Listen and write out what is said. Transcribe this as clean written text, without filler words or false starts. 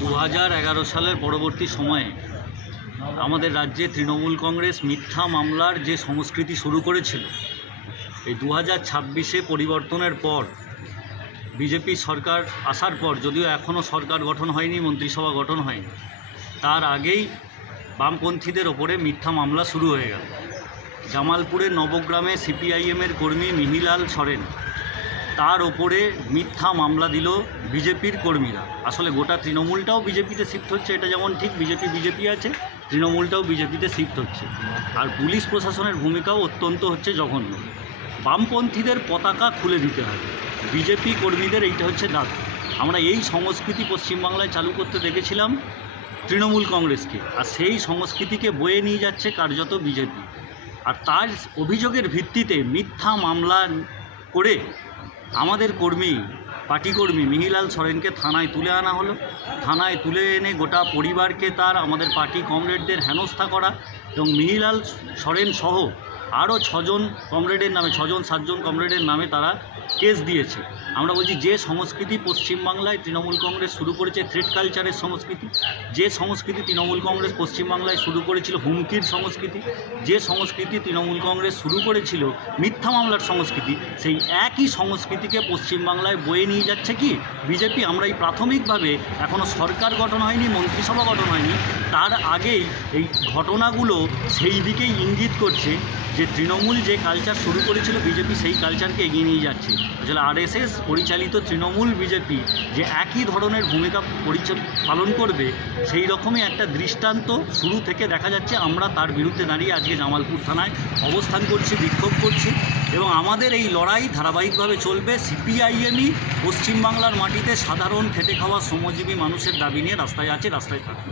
2011 সালের পরবর্তী সময়ে আমাদের রাজ্যে তৃণমূল কংগ্রেস মিথ্যা মামলার যে সংস্কৃতি শুরু করেছিল, এই 2026-এ পরিবর্তনের পর বিজেপি সরকার আসার পর, যদিও এখনও সরকার গঠন হয়নি, মন্ত্রিসভা গঠন হয়নি, তার আগেই বামপন্থীদের ওপরে মিথ্যা মামলা শুরু হয়ে গেল। জামালপুরের নবগ্রামে সিপিআইএমের কর্মী মিহিলাল সরেন, তার ওপরে মিথ্যা মামলা দিল বিজেপির কর্মীরা। আসলে গোটা তৃণমূলটাও বিজেপিতে শিফট হচ্ছে, এটা যেমন ঠিক বিজেপি আছে, তৃণমূলটাও বিজেপিতে শিফট হচ্ছে। আর পুলিশ প্রশাসনের ভূমিকাও অত্যন্ত হচ্ছে জঘন্য। বামপন্থীদের পতাকা খুলে দিতে হবে, বিজেপি কর্মীদের এইটা হচ্ছে দাবি। আমরা এই সংস্কৃতি পশ্চিমবাংলায় চালু করতে দেখেছিলাম তৃণমূল কংগ্রেসকে, আর সেই সংস্কৃতিকে বয়ে নিয়ে যাচ্ছে কার্যত বিজেপি। আর তার অভিযোগের ভিত্তিতে মিথ্যা মামলা করে আমাদের পার্টি কর্মী মিহিলাল সরেনকে থানায় তুলে আনা হলো। থানায় তুলে এনে গোটা পরিবারকে আমাদের পার্টি কমরেডদের হেনস্থা করা, এবং মিহিলাল সরেন সহ আরও 6জন কমরেডের নামে, 7জন কমরেডের নামে তারা কেস দিয়েছে। আমরা বলছি, যে সংস্কৃতি পশ্চিমবাংলায় তৃণমূল কংগ্রেস শুরু করেছে, থ্রেট কালচারের সংস্কৃতি, যে সংস্কৃতি তৃণমূল কংগ্রেস পশ্চিমবাংলায় শুরু করেছিল হুমকির সংস্কৃতি, যে সংস্কৃতি তৃণমূল কংগ্রেস শুরু করেছিল মিথ্যা মামলার সংস্কৃতি, সেই একই সংস্কৃতিকে পশ্চিমবাংলায় বয়ে নিয়ে যাচ্ছে কি বিজেপি। আমরা এই প্রাথমিকভাবে, এখনও সরকার গঠন হয়নি, মন্ত্রিসভা গঠন হয়নি, তার আগেই এই ঘটনাগুলো সেই দিকেই ইঙ্গিত করছে যে তৃণমূল যে কালচার শুরু করেছিল বিজেপি সেই কালচারকে এগিয়ে নিয়ে যাচ্ছে। আসলে আরএসএস পরিচালিত তৃণমূল বিজেপি যে একই ধরনের ভূমিকা পালন করবে, সেই রকমই একটা দৃষ্টান্ত শুরু থেকে দেখা যাচ্ছে। আমরা তার বিরুদ্ধে দাঁড়িয়ে আজকে জামালপুর থানায় অবস্থান করছি, বিক্ষোভ করছি, এবং আমাদের এই লড়াই ধারাবাহিকভাবে চলবে। সিপিআইএমই পশ্চিমবাংলার মাটিতে সাধারণ খেটে খাওয়া শ্রমজীবী মানুষের দাবি নিয়ে রাস্তায় আছে, রাস্তায় থাকবে।